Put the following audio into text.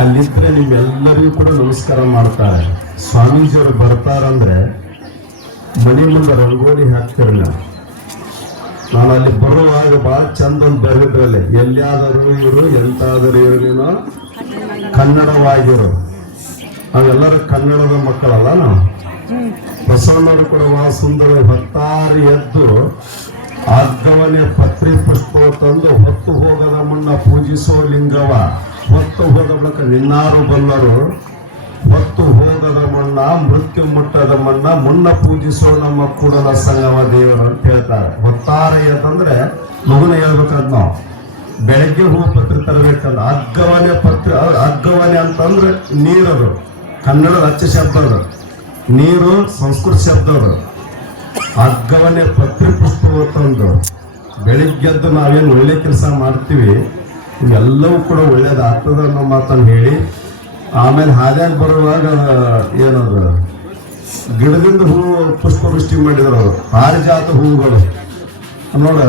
ಅಲ್ಲಿದ್ರೆ ನಿಮ್ಮೆಲ್ಲರಿಗೂ ಕೂಡ ನಮಸ್ಕಾರ ಮಾಡ್ತಾರೆ. ಸ್ವಾಮೀಜಿಯವರು ಬರ್ತಾರಂದ್ರೆ ಮನೆ ಮುಂದೆ ರಂಗೋಲಿ ಹಾಕ್ತಿರಲಿಲ್ಲ. ನಾನು ಅಲ್ಲಿ ಬರುವಾಗ ಬಹಳ ಚಂದ ಒಂದು ಬರೆದಿದ್ರಲ್ಲಿ, ಎಲ್ಲಿಯಾದರೂ ಇವರು ಎಂತಾದರೂ ಇರಲಿನೋ ಕನ್ನಡವಾಗಿರು. ನಾವೆಲ್ಲರೂ ಕನ್ನಡದ ಮಕ್ಕಳಲ್ಲ ನಾವು. ಬಸವಣ್ಣವರು ಕೂಡ ಬಹಳ ಸುಂದರ ಹೊತ್ತಾರಿ ಎದ್ದು ಆರ್ಧವನೇ ಪತ್ರಿ ಪುಷ್ಪ ತಂದು ಹೊತ್ತು ಹೋಗದ ಮುನ್ನ ಪೂಜಿಸೋ ಲಿಂಗವ, ಹೊತ್ತು ಹೋದ ಬಳಿಕ ನಿನ್ನಾರು ಬಲ್ಲರು, ಹೊತ್ತು ಹೋಗದ ಮಣ್ಣ ಮೃತ್ಯು ಮುಟ್ಟದ ಮಣ್ಣ ಮುನ್ನ ಪೂಜಿಸೋ ನಮ್ಮ ಕೂಡಲ ಸಂಗಮ ದೇವರು ಅಂತ ಹೇಳ್ತಾರೆ. ಹೊತ್ತಾರೆ ಅಂತಂದ್ರೆ ಮಗುನ ಹೇಳ್ಬೇಕಂತ ನಾವು ಬೆಳಗ್ಗೆ ಹೂ ಪತ್ರಿ ತರಬೇಕಂದ. ಅಗ್ಗವನೆ ಪತ್ರಿ, ಅಗ್ಗವನೆ ಅಂತಂದ್ರೆ ನೀರದು, ಕನ್ನಡದ ಅಚ್ಚ ಶಬ್ದ ಅದು. ನೀರು ಸಂಸ್ಕೃತ ಶಬ್ದ ಅದು. ಅಗ್ಗವನೆ ಪತ್ರಿ ಪುಷ್ಪ ತಂದು ಬೆಳಿಗ್ಗೆದ್ದು ನಾವೇನು ಒಳ್ಳೆ ಕೆಲಸ ಮಾಡ್ತೀವಿ ಎಲ್ಲವೂ ಕೂಡ ಒಳ್ಳೇದಾಗ್ತದ ಅನ್ನೋ ಮಾತನ್ನು ಹೇಳಿ, ಆಮೇಲೆ ಹಾದ್ಯಾಗ ಬರುವಾಗ ಏನದು ಗಿಡದಿಂದ ಹೂ ಪುಷ್ಪವೃಷ್ಟಿ ಮಾಡಿದ್ರು, ಪಾರಿಜಾತ ಹೂವುಗಳು ನೋಡ.